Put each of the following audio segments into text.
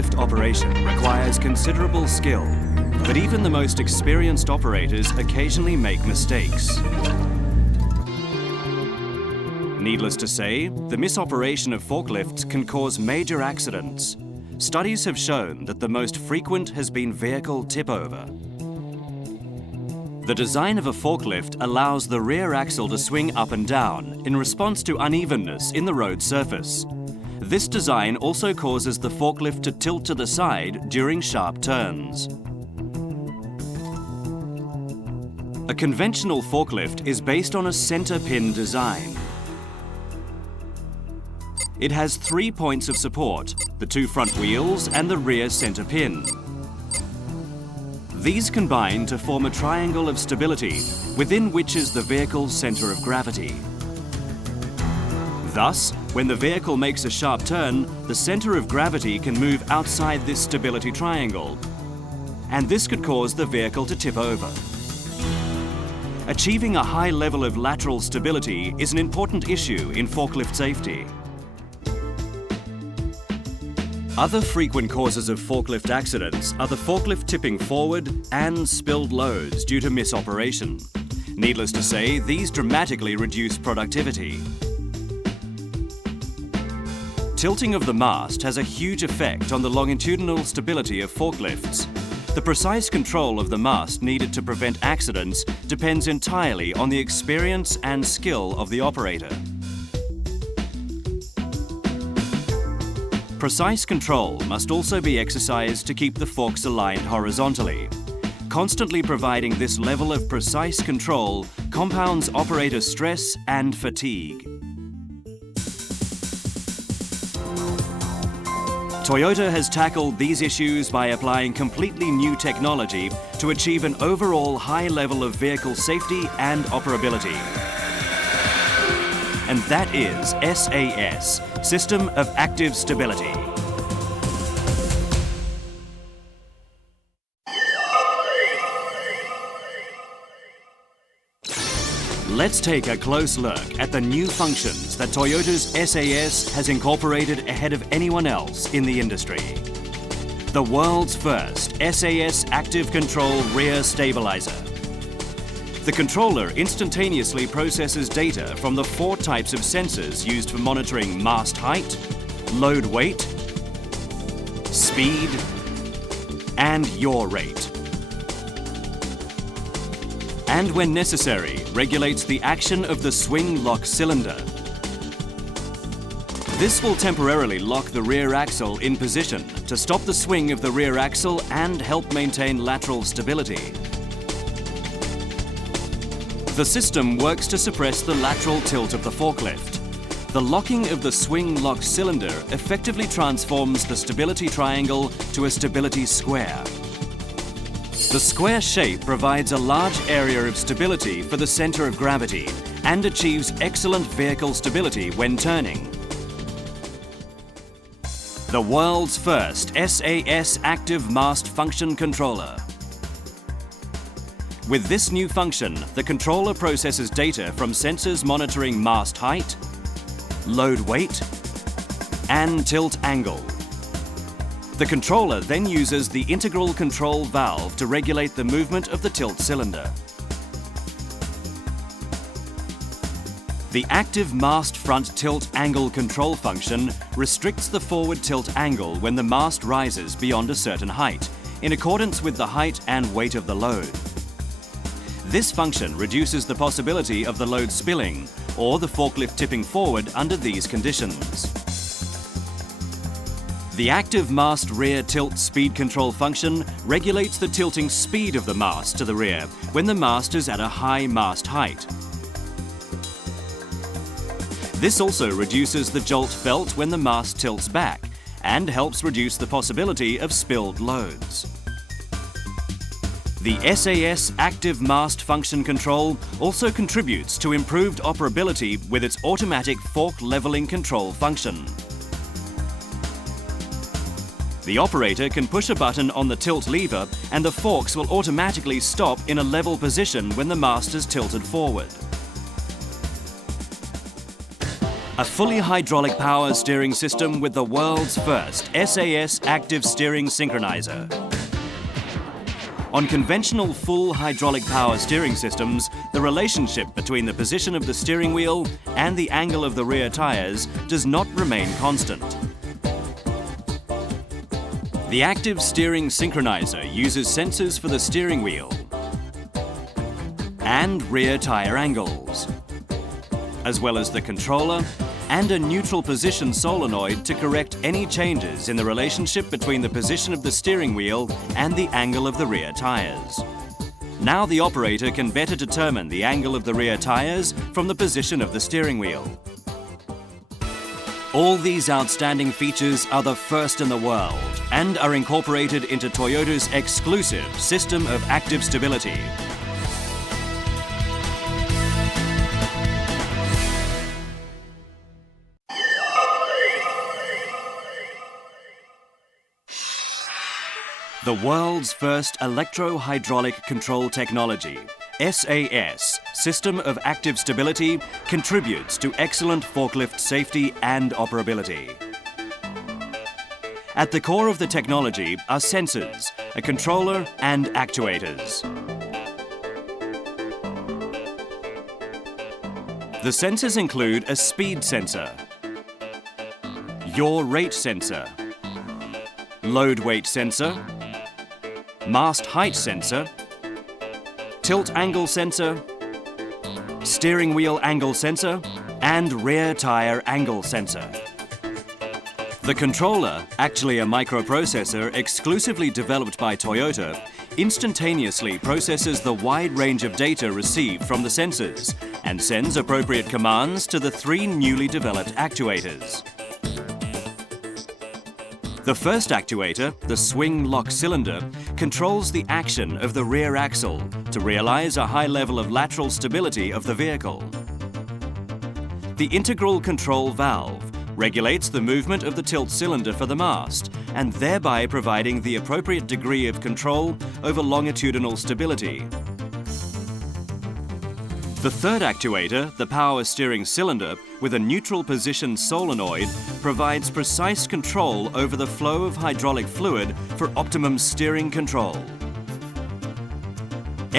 forklift operation requires considerable skill, but even the most experienced operators occasionally make mistakes. Needless to say, the misoperation of forklifts can cause major accidents. Studies have shown that the most frequent has been vehicle tip-over. The design of a forklift allows the rear axle to swing up and down in response to unevenness in the road surface. This design also causes the forklift to tilt to the side during sharp turns. A conventional forklift is based on a center pin design. It has 3 points of support, the 2 front wheels and the rear center pin. These combine to form a triangle of stability, within which is the vehicle's center of gravity. Thus, when the vehicle makes a sharp turn, the center of gravity can move outside this stability triangle, and this could cause the vehicle to tip over. Achieving a high level of lateral stability is an important issue in forklift safety. Other frequent causes of forklift accidents are the forklift tipping forward and spilled loads due to misoperation. Needless to say, these dramatically reduce productivity. Tilting of the mast has a huge effect on the longitudinal stability of forklifts. The precise control of the mast needed to prevent accidents depends entirely on the experience and skill of the operator. Precise control must also be exercised to keep the forks aligned horizontally. Constantly providing this level of precise control compounds operator stress and fatigue. Toyota has tackled these issues by applying completely new technology to achieve an overall high level of vehicle safety and operability. And that is SAS, System of Active Stability. Let's take a close look at the new functions that Toyota's SAS has incorporated ahead of anyone else in the industry. The world's first SAS Active Control Rear Stabilizer. The controller instantaneously processes data from the 4 types of sensors used for monitoring mast height, load weight, speed, and yaw rate. And when necessary, regulates the action of the swing lock cylinder. This will temporarily lock the rear axle in position to stop the swing of the rear axle and help maintain lateral stability. The system works to suppress the lateral tilt of the forklift. The locking of the swing lock cylinder effectively transforms the stability triangle to a stability square. The square shape provides a large area of stability for the center of gravity and achieves excellent vehicle stability when turning. The world's first SAS Active Mast Function Controller. With this new function, the controller processes data from sensors monitoring mast height, load weight, and tilt angle. The controller then uses the integral control valve to regulate the movement of the tilt cylinder. The active mast front tilt angle control function restricts the forward tilt angle when the mast rises beyond a certain height, in accordance with the height and weight of the load. This function reduces the possibility of the load spilling or the forklift tipping forward under these conditions. The active mast rear tilt speed control function regulates the tilting speed of the mast to the rear when the mast is at a high mast height. This also reduces the jolt felt when the mast tilts back and helps reduce the possibility of spilled loads. The SAS Active Mast Function Control also contributes to improved operability with its automatic fork leveling control function. The operator can push a button on the tilt lever and the forks will automatically stop in a level position when the mast is tilted forward. A fully hydraulic power steering system with the world's first SAS active steering synchronizer. On conventional full hydraulic power steering systems, the relationship between the position of the steering wheel and the angle of the rear tyres does not remain constant. The active steering synchronizer uses sensors for the steering wheel and rear tyre angles, as well as the controller and a neutral position solenoid to correct any changes in the relationship between the position of the steering wheel and the angle of the rear tyres. Now the operator can better determine the angle of the rear tyres from the position of the steering wheel. All these outstanding features are the first in the world and are incorporated into Toyota's exclusive system of active stability. The world's first electro-hydraulic control technology, SAS, System of Active Stability, contributes to excellent forklift safety and operability. At the core of the technology are sensors, a controller and actuators. The sensors include a speed sensor, yaw rate sensor, load weight sensor, mast height sensor, tilt angle sensor, steering wheel angle sensor, and rear tyre angle sensor. The controller, actually a microprocessor exclusively developed by Toyota, instantaneously processes the wide range of data received from the sensors and sends appropriate commands to the 3 newly developed actuators. The first actuator, the swing lock cylinder, controls the action of the rear axle to realize a high level of lateral stability of the vehicle. The integral control valve regulates the movement of the tilt cylinder for the mast and thereby providing the appropriate degree of control over longitudinal stability. The third actuator, the power steering cylinder, with a neutral position solenoid, provides precise control over the flow of hydraulic fluid for optimum steering control.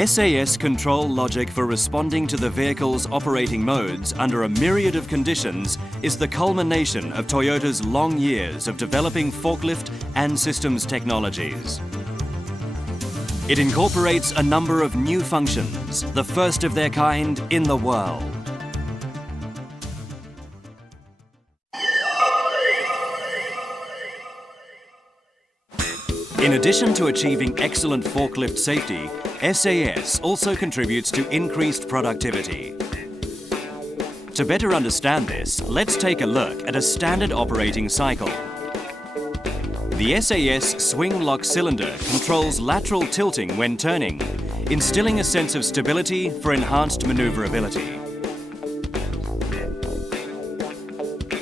SAS control logic for responding to the vehicle's operating modes under a myriad of conditions is the culmination of Toyota's long years of developing forklift and systems technologies. It incorporates a number of new functions, the first of their kind in the world. In addition to achieving excellent forklift safety, SAS also contributes to increased productivity. To better understand this, let's take a look at a standard operating cycle. The SAS swing lock cylinder controls lateral tilting when turning, instilling a sense of stability for enhanced maneuverability.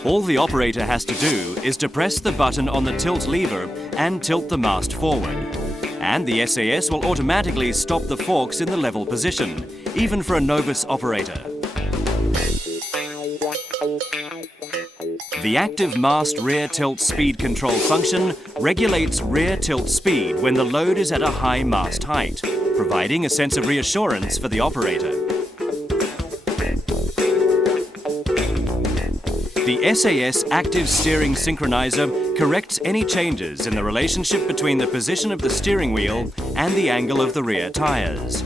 All the operator has to do is to press the button on the tilt lever and tilt the mast forward. And the SAS will automatically stop the forks in the level position, even for a novice operator. The active mast rear tilt speed control function regulates rear tilt speed when the load is at a high mast height, providing a sense of reassurance for the operator. The SAS active steering synchronizer corrects any changes in the relationship between the position of the steering wheel and the angle of the rear tyres.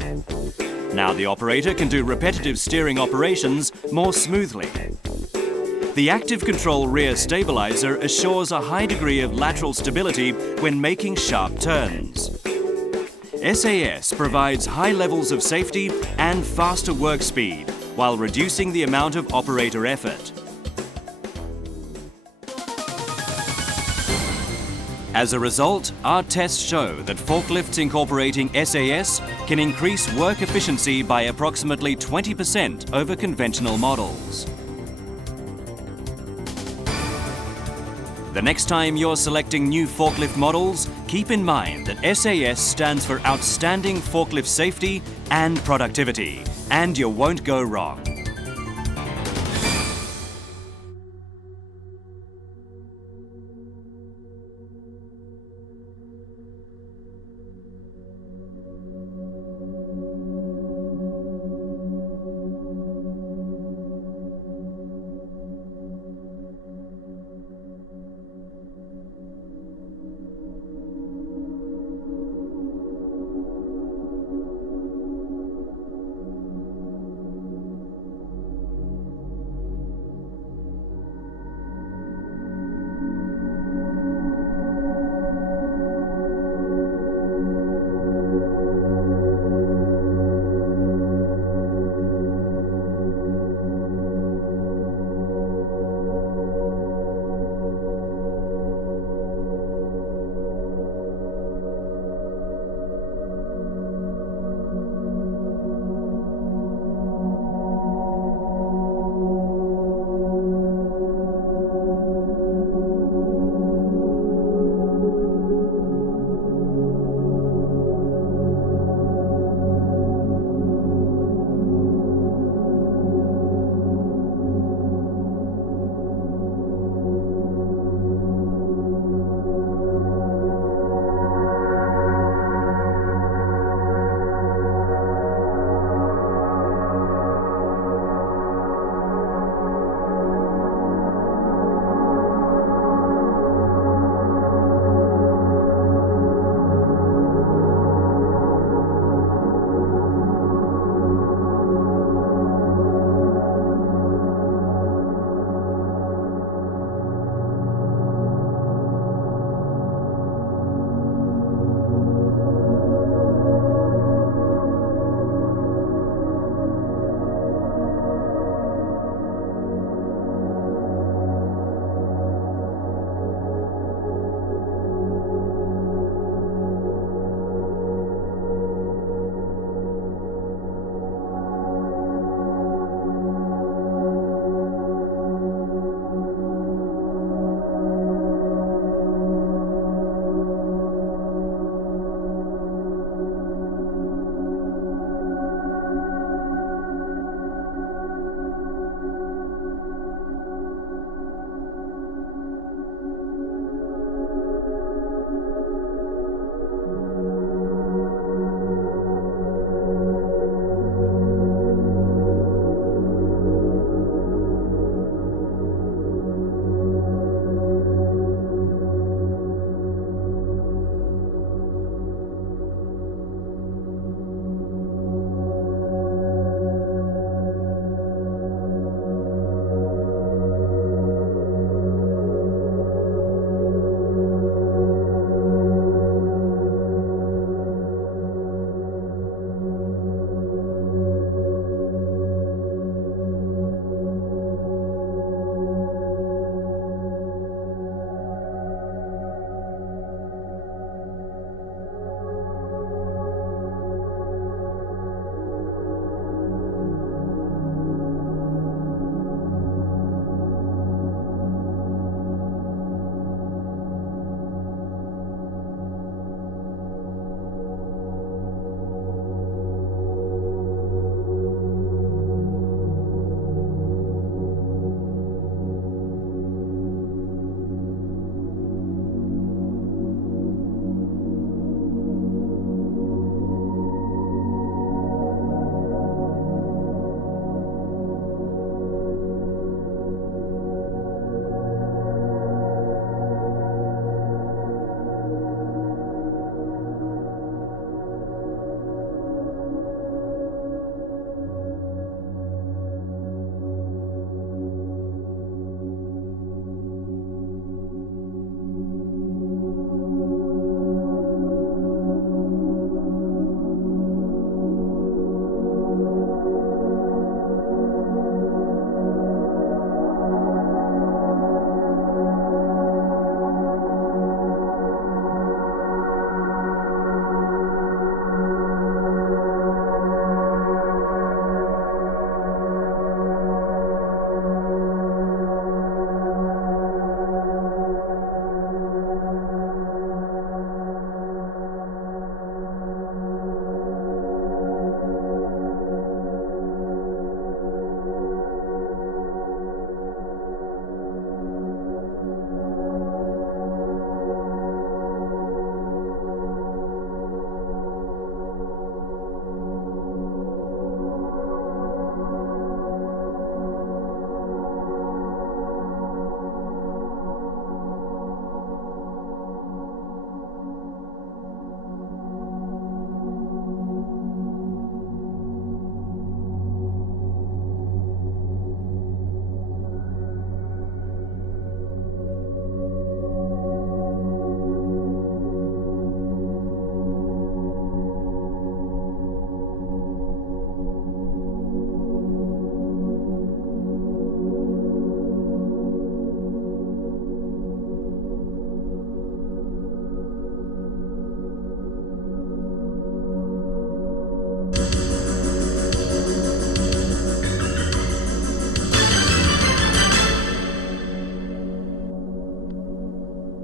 Now the operator can do repetitive steering operations more smoothly. The active control rear stabilizer assures a high degree of lateral stability when making sharp turns. SAS provides high levels of safety and faster work speed while reducing the amount of operator effort. As a result, our tests show that forklifts incorporating SAS can increase work efficiency by approximately 20% over conventional models. The next time you're selecting new forklift models, keep in mind that SAS stands for Outstanding Forklift Safety and Productivity, and you won't go wrong.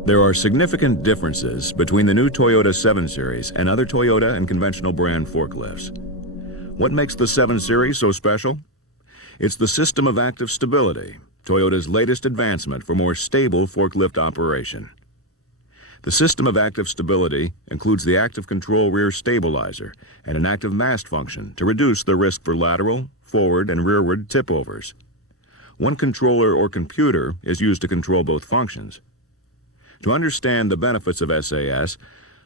There are significant differences between the new Toyota 7 Series and other Toyota and conventional brand forklifts. What makes the 7 Series so special? It's the system of active stability, Toyota's latest advancement for more stable forklift operation. The system of active stability includes the active control rear stabilizer and an active mast function to reduce the risk for lateral, forward, and rearward tip-overs. One controller or computer is used to control both functions. To understand the benefits of SAS,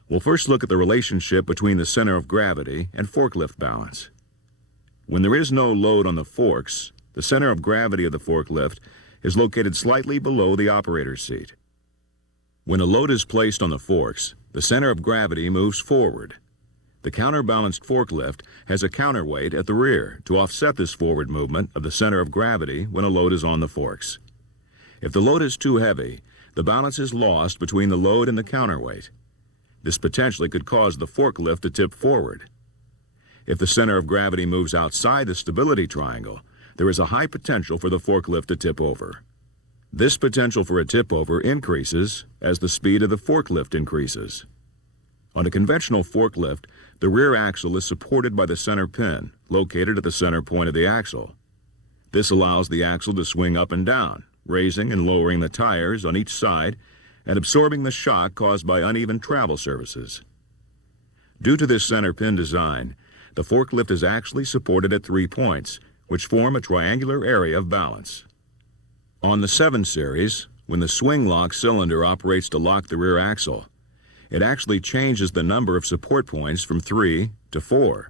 we'll first look at the relationship between the center of gravity and forklift balance. When there is no load on the forks, the center of gravity of the forklift is located slightly below the operator's seat. When a load is placed on the forks, the center of gravity moves forward. The counterbalanced forklift has a counterweight at the rear to offset this forward movement of the center of gravity when a load is on the forks. If the load is too heavy, the balance is lost between the load and the counterweight. This potentially could cause the forklift to tip forward. If the center of gravity moves outside the stability triangle, there is a high potential for the forklift to tip over. This potential for a tip over increases as the speed of the forklift increases. On a conventional forklift, the rear axle is supported by the center pin, located at the center point of the axle. This allows the axle to swing up and down, raising and lowering the tires on each side and absorbing the shock caused by uneven travel surfaces. Due to this center pin design, the forklift is actually supported at 3 points, which form a triangular area of balance. On the 7 Series, when the swing lock cylinder operates to lock the rear axle, it actually changes the number of support points from 3 to 4.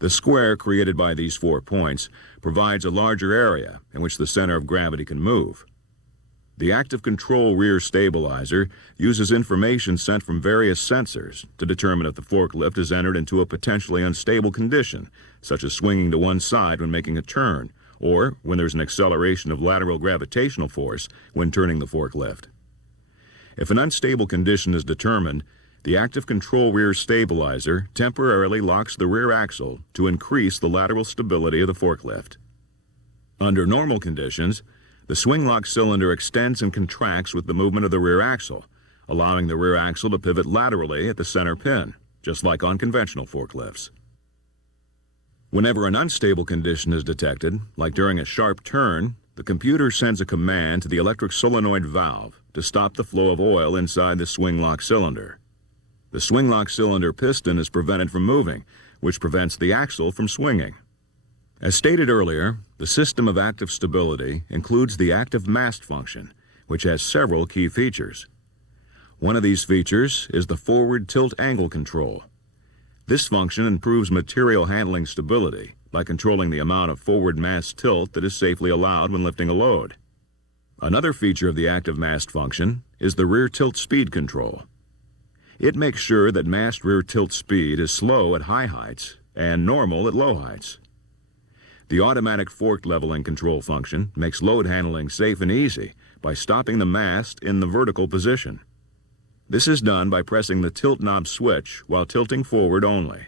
The square created by these 4 points provides a larger area in which the center of gravity can move. The active control rear stabilizer uses information sent from various sensors to determine if the forklift is entered into a potentially unstable condition, such as swinging to one side when making a turn, or when there's an acceleration of lateral gravitational force when turning the forklift. If an unstable condition is determined, the active control rear stabilizer temporarily locks the rear axle to increase the lateral stability of the forklift. Under normal conditions, the swing lock cylinder extends and contracts with the movement of the rear axle, allowing the rear axle to pivot laterally at the center pin, just like on conventional forklifts. Whenever an unstable condition is detected, like during a sharp turn, the computer sends a command to the electric solenoid valve to stop the flow of oil inside the swing lock cylinder. The swing lock cylinder piston is prevented from moving, which prevents the axle from swinging. As stated earlier, the system of active stability includes the active mast function, which has several key features. One of these features is the forward tilt angle control. This function improves material handling stability by controlling the amount of forward mast tilt that is safely allowed when lifting a load. Another feature of the active mast function is the rear tilt speed control. It makes sure that mast rear tilt speed is slow at high heights and normal at low heights. The automatic fork leveling control function makes load handling safe and easy by stopping the mast in the vertical position. This is done by pressing the tilt knob switch while tilting forward only.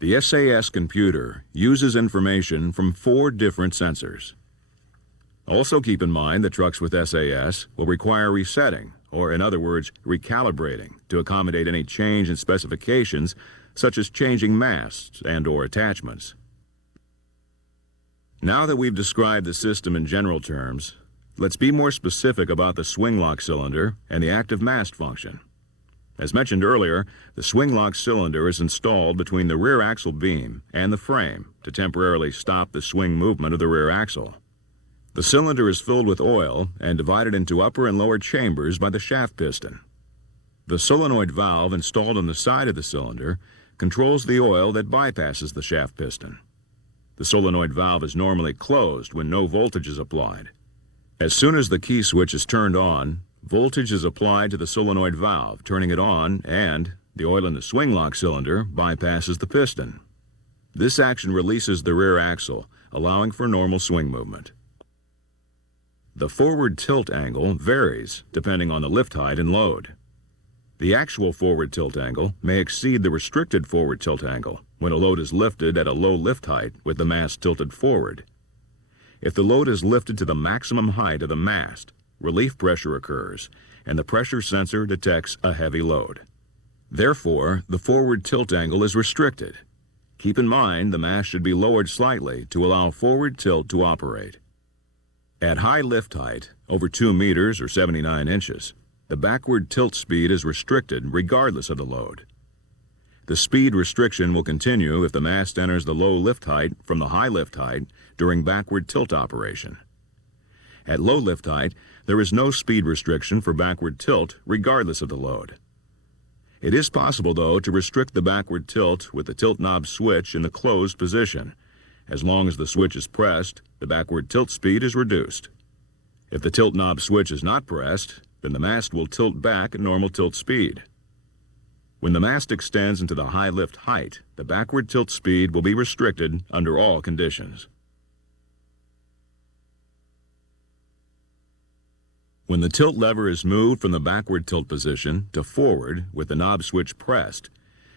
The SAS computer uses information from 4 different sensors. Also keep in mind that trucks with SAS will require resetting, or in other words, recalibrating, to accommodate any change in specifications, such as changing masts and/or attachments. Now that we've described the system in general terms, let's be more specific about the swing lock cylinder and the active mast function. As mentioned earlier, the swing lock cylinder is installed between the rear axle beam and the frame to temporarily stop the swing movement of the rear axle. The cylinder is filled with oil and divided into upper and lower chambers by the shaft piston. The solenoid valve installed on the side of the cylinder controls the oil that bypasses the shaft piston. The solenoid valve is normally closed when no voltage is applied. As soon as the key switch is turned on, voltage is applied to the solenoid valve, turning it on, and the oil in the swing lock cylinder bypasses the piston. This action releases the rear axle, allowing for normal swing movement. The forward tilt angle varies depending on the lift height and load. The actual forward tilt angle may exceed the restricted forward tilt angle when a load is lifted at a low lift height with the mast tilted forward. If the load is lifted to the maximum height of the mast, relief pressure occurs, and the pressure sensor detects a heavy load. Therefore, the forward tilt angle is restricted. Keep in mind the mast should be lowered slightly to allow forward tilt to operate. At high lift height, over 2 meters or 79 inches, the backward tilt speed is restricted regardless of the load. The speed restriction will continue if the mast enters the low lift height from the high lift height during backward tilt operation. At low lift height, there is no speed restriction for backward tilt regardless of the load. It is possible, though, to restrict the backward tilt with the tilt knob switch in the closed position. As long as the switch is pressed, the backward tilt speed is reduced. If the tilt knob switch is not pressed, then the mast will tilt back at normal tilt speed. When the mast extends into the high lift height, the backward tilt speed will be restricted under all conditions. When the tilt lever is moved from the backward tilt position to forward with the knob switch pressed,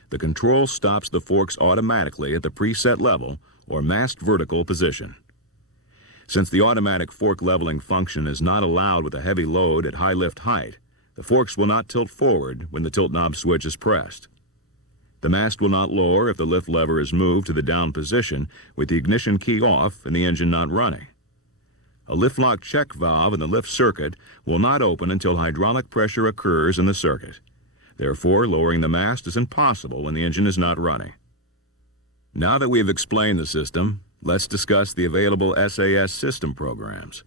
the control stops the forks automatically at the preset level or mast vertical position. Since the automatic fork leveling function is not allowed with a heavy load at high lift height, the forks will not tilt forward when the tilt knob switch is pressed. The mast will not lower if the lift lever is moved to the down position with the ignition key off and the engine not running. A lift lock check valve in the lift circuit will not open until hydraulic pressure occurs in the circuit. Therefore, lowering the mast is impossible when the engine is not running. Now that we have explained the system, let's discuss the available SAS system programs.